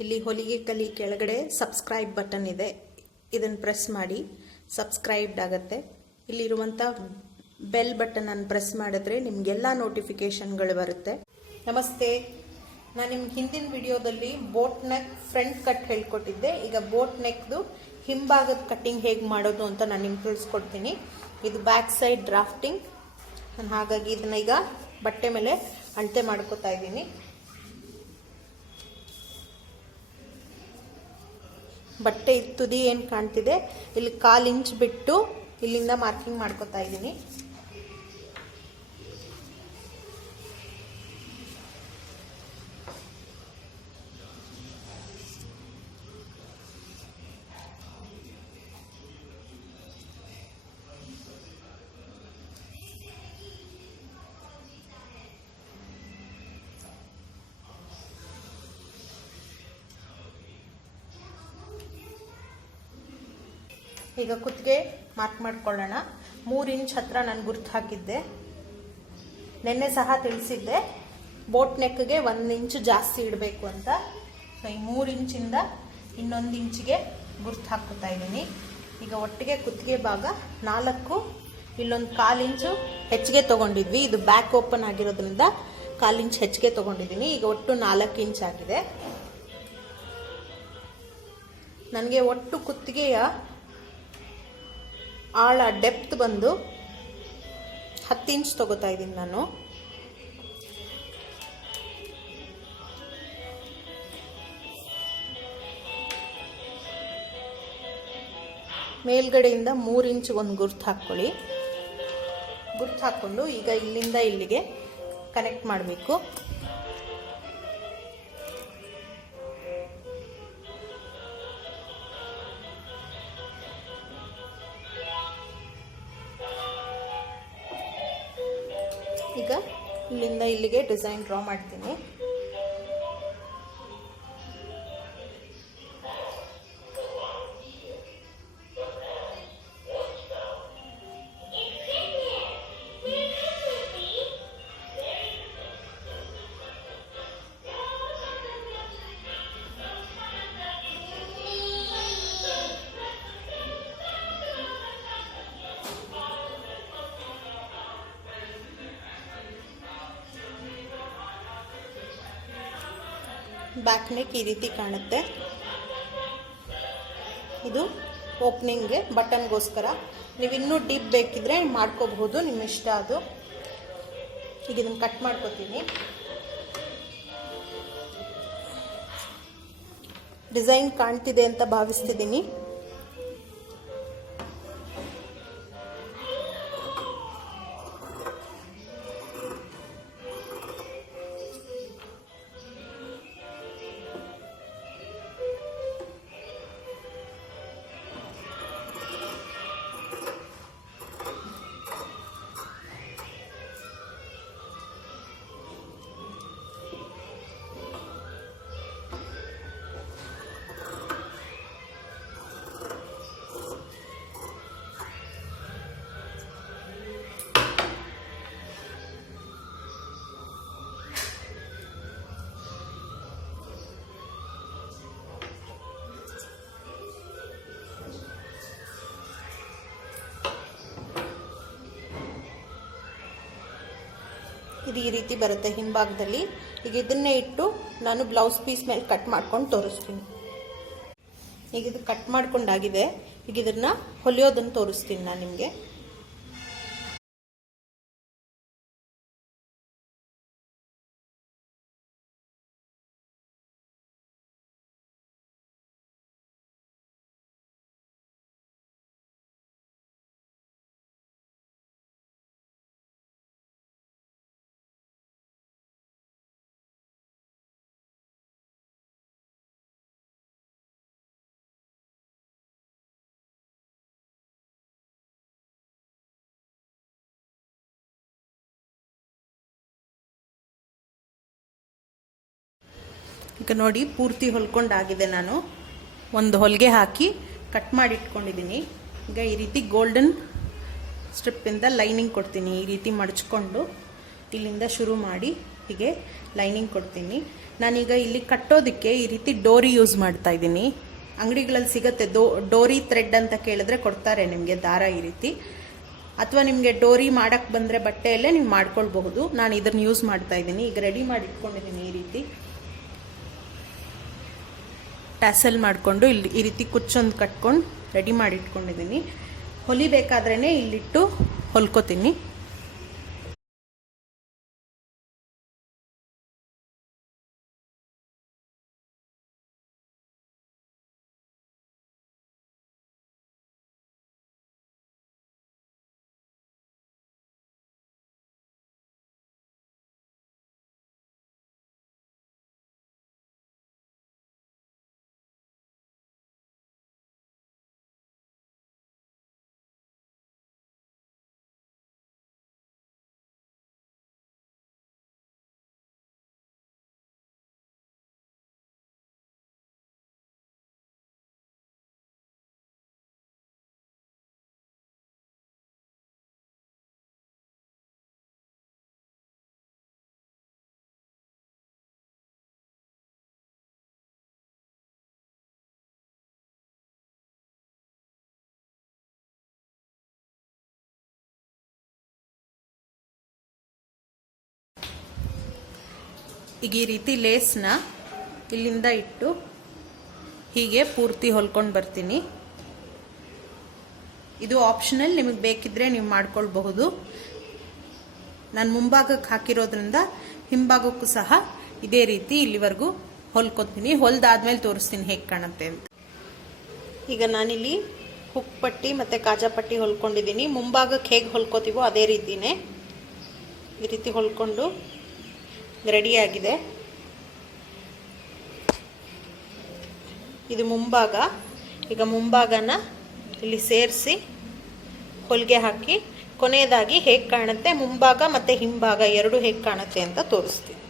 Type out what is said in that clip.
ಇಲ್ಲಿ ಹೊಲಿಗೆ ಕಲಿ ಕೆಳಗಡೆ ಸಬ್ಸ್ಕ್ರೈಬ್ ಬಟನ್ ಇದೆ. ಇದನ್ನು ಪ್ರೆಸ್ ಮಾಡಿ ಸಬ್ಸ್ಕ್ರೈಬ್ಡ್ ಆಗುತ್ತೆ. ಇಲ್ಲಿರುವಂಥ ಬೆಲ್ ಬಟನನ್ನು ಪ್ರೆಸ್ ಮಾಡಿದ್ರೆ ನಿಮಗೆಲ್ಲ ನೋಟಿಫಿಕೇಷನ್ಗಳು ಬರುತ್ತೆ. ನಮಸ್ತೆ. ನಾನು ನಿಮ್ಮ ಹಿಂದಿನ ವಿಡಿಯೋದಲ್ಲಿ ಬೋಟ್ ನೆಕ್ ಫ್ರಂಟ್ ಕಟ್ ಹೇಳ್ಕೊಟ್ಟಿದ್ದೆ. ಈಗ ಬೋಟ್ ನೆಕ್ದು ಹಿಂಭಾಗದ ಕಟ್ಟಿಂಗ್ ಹೇಗೆ ಮಾಡೋದು ಅಂತ ನಾನು ನಿಮ್ಗೆ ತಿಳಿಸ್ಕೊಡ್ತೀನಿ. ಇದು ಬ್ಯಾಕ್ ಸೈಡ್ ಡ್ರಾಫ್ಟಿಂಗ್ ನಾನು ಹಾಗಾಗಿ ಇದನ್ನ ಈಗ ಬಟ್ಟೆ ಮೇಲೆ ಅಳತೆ ಮಾಡ್ಕೋತಾ ಇದ್ದೀನಿ. ಬಟ್ಟೆ ತುದಿ ಏನು ಕಾಣ್ತಿದೆ? ಇಲ್ಲಿ ಕಾಲು ಇಂಚ್ ಬಿಟ್ಟು ಇಲ್ಲಿಂದ ಮಾರ್ಕಿಂಗ್ ಮಾಡ್ಕೋತಾ ಇದ್ದೀನಿ. ಈಗ ಕುತ್ತಿಗೆ ಮಾರ್ಕ್ ಮಾಡ್ಕೊಳ್ಳೋಣ. ಮೂರು ಇಂಚ್ ಹತ್ರ ನಾನು ಗುರ್ತು ಹಾಕಿದ್ದೆ. ನೆನ್ನೆ ಸಹ ತಿಳಿಸಿದ್ದೆ. ಬೋಟ್ ನೆಕ್ಗೆ ಒಂದು ಇಂಚು ಜಾಸ್ತಿ ಇಡಬೇಕು ಅಂತ. ಸೊ ಈ ಮೂರು ಇಂಚಿಂದ ಇನ್ನೊಂದು ಇಂಚಿಗೆ ಗುರ್ತು ಹಾಕ್ಕೊತಾ ಇದ್ದೀನಿ. ಈಗ ಒಟ್ಟಿಗೆ ಕುತ್ತಿಗೆ ಭಾಗ ನಾಲ್ಕು, ಇಲ್ಲೊಂದು ಕಾಲು ಇಂಚು ಹೆಚ್ಚಿಗೆ ತೊಗೊಂಡಿದ್ವಿ. ಇದು ಬ್ಯಾಕ್ ಓಪನ್ ಆಗಿರೋದ್ರಿಂದ ಕಾಲು ಇಂಚ್ ಹೆಚ್ಚಿಗೆ ತೊಗೊಂಡಿದ್ದೀನಿ. ಈಗ ಒಟ್ಟು ನಾಲ್ಕು ಇಂಚ್ ಆಗಿದೆ. ನನಗೆ ಒಟ್ಟು ಕುತ್ತಿಗೆಯ ಆಳ ಡೆಪ್ತ್ ಬಂದು ಹತ್ತು ಇಂಚ್ ತಗೋತಾ ಇದ್ದೀನಿ ನಾನು. ಮೇಲ್ಗಡೆಯಿಂದ ಮೂರು ಇಂಚ್ ಒಂದು ಗುರ್ತು ಹಾಕ್ಕೊಳ್ಳಿ. ಗುರ್ತು ಹಾಕ್ಕೊಂಡು ಈಗ ಇಲ್ಲಿಂದ ಇಲ್ಲಿಗೆ ಕನೆಕ್ಟ್ ಮಾಡಬೇಕು. ಇಲ್ಲಿಂದ ಇಲ್ಲಿಗೆ ಡಿಸೈನ್ ಡ್ರಾ ಮಾಡ್ತೀನಿ. ಬ್ಯಾಕ್ ನೆಕ್ ಈ ರೀತಿ ಕಾಣುತ್ತೆ. ಇದು ಓಪನಿಂಗ್ಗೆ ಬಟನ್ಗೋಸ್ಕರ ನೀವು ಇನ್ನೂ ಡೀಪ್ ಬೇಕಿದ್ರೆ ಮಾಡ್ಕೋಬಹುದು ನಿಮ್ಮ ಇಷ್ಟ ಅದು. ಈಗ ಇದನ್ನು ಕಟ್ ಮಾಡ್ಕೋತೀನಿ. ಡಿಸೈನ್ ಕಾಣ್ತಿದೆ ಅಂತ ಭಾವಿಸ್ತಿದ್ದೀನಿ. ಇದು ಈ ರೀತಿ ಬರುತ್ತೆ ಹಿಂಭಾಗದಲ್ಲಿ. ಈಗ ಇದನ್ನೇ ಇಟ್ಟು ನಾನು ಬ್ಲೌಸ್ ಪೀಸ್ ಮೇಲೆ ಕಟ್ ಮಾಡ್ಕೊಂಡು ತೋರಿಸ್ತೀನಿ. ಈಗ ಇದು ಕಟ್ ಮಾಡ್ಕೊಂಡಾಗಿದೆ. ಈಗ ಇದನ್ನ ಹೊಲಿಯೋದನ್ನು ತೋರಿಸ್ತೀನಿ ನಾನು ನಿಮಗೆ. ಈಗ ನೋಡಿ, ಪೂರ್ತಿ ಹೊಲ್ಕೊಂಡಾಗಿದೆ ನಾನು. ಒಂದು ಹೊಲಿಗೆ ಹಾಕಿ ಕಟ್ ಮಾಡಿ ಇಟ್ಕೊಂಡಿದ್ದೀನಿ ಈಗ ಈ ರೀತಿ ಗೋಲ್ಡನ್ ಸ್ಟ್ರಿಪ್ಪಿಂದ ಲೈನಿಂಗ್ ಕೊಡ್ತೀನಿ. ಈ ರೀತಿ ಮಡಚ್ಕೊಂಡು ಇಲ್ಲಿಂದ ಶುರು ಮಾಡಿ ಹೀಗೆ ಲೈನಿಂಗ್ ಕೊಡ್ತೀನಿ. ನಾನೀಗ ಇಲ್ಲಿ ಕಟ್ಟೋದಕ್ಕೆ ಈ ರೀತಿ ಡೋರಿ ಯೂಸ್ ಮಾಡ್ತಾ ಇದ್ದೀನಿ. ಅಂಗಡಿಗಳಲ್ಲಿ ಸಿಗತ್ತೆ ದೋ, ಡೋರಿ ಥ್ರೆಡ್ ಅಂತ ಕೇಳಿದ್ರೆ ಕೊಡ್ತಾರೆ ನಿಮಗೆ ದಾರ ಈ ರೀತಿ. ಅಥವಾ ನಿಮಗೆ ಡೋರಿ ಮಾಡೋಕ್ಕೆ ಬಂದರೆ ಬಟ್ಟೆಯಲ್ಲೇ ನೀವು ಮಾಡ್ಕೊಳ್ಬಹುದು. ನಾನು ಇದನ್ನು ಯೂಸ್ ಮಾಡ್ತಾ ಇದ್ದೀನಿ. ಈಗ ರೆಡಿ ಮಾಡಿ ಇಟ್ಕೊಂಡಿದ್ದೀನಿ ಈ ರೀತಿ. ಟ್ಯಾಸಲ್ ಮಾಡಿಕೊಂಡು ಇಲ್ಲಿ ಈ ರೀತಿ ಕುಚ್ಚೊಂದು ಕಟ್ಕೊಂಡು ರೆಡಿ ಮಾಡಿ ಇಟ್ಕೊಂಡಿದ್ದೀನಿ ಹೊಲಿಬೇಕಾದ್ರೇ ಇಲ್ಲಿಟ್ಟು ಹೊಲ್ಕೋತೀನಿ. ಈಗ ಈ ರೀತಿ ಲೇಸ್ನ ಇಲ್ಲಿಂದ ಇಟ್ಟು ಹೀಗೆ ಪೂರ್ತಿ ಹೊಲ್ಕೊಂಡು ಬರ್ತೀನಿ. ಇದು ಆಪ್ಷನಲ್ ನಿಮಗೆ ಬೇಕಿದ್ರೆ ನೀವು ಮಾಡ್ಕೊಳ್ಬಹುದು. ನಾನು ಮುಂಭಾಗಕ್ಕೆ ಹಾಕಿರೋದ್ರಿಂದ ಹಿಂಭಾಗಕ್ಕೂ ಸಹ ಇದೇ ರೀತಿ ಇಲ್ಲಿವರೆಗೂ ಹೊಲ್ಕೊತೀನಿ. ಹೊಲ್ದಾದ್ಮೇಲೆ ತೋರಿಸ್ತೀನಿ ಹೇಗೆ ಕಾಣುತ್ತೆ ಅಂತ. ಈಗ ನಾನಿಲ್ಲಿ ಹುಕ್ ಪಟ್ಟಿ ಮತ್ತು ಕಾಜಾ ಪಟ್ಟಿ ಹೊಲ್ಕೊಂಡಿದ್ದೀನಿ. ಮುಂಭಾಗಕ್ಕೆ ಹೇಗೆ ಹೊಲ್ಕೋತೀವೋ ಅದೇ ರೀತಿನೇ ಈ ರೀತಿ ಹೊಲ್ಕೊಂಡು ರೆಡಿಯಾಗಿದೆ. ಇದು ಮುಂಭಾಗ. ಈಗ ಮುಂಭಾಗನ ಇಲ್ಲಿ ಸೇರಿಸಿ ಹೊಲಿಗೆ ಹಾಕಿ. ಕೊನೆಯದಾಗಿ ಹೇಗೆ ಕಾಣುತ್ತೆ? ಮುಂಭಾಗ ಮತ್ತು ಹಿಂಭಾಗ ಎರಡು ಹೇಗೆ ಕಾಣುತ್ತೆ ಅಂತ ತೋರಿಸ್ತೀನಿ.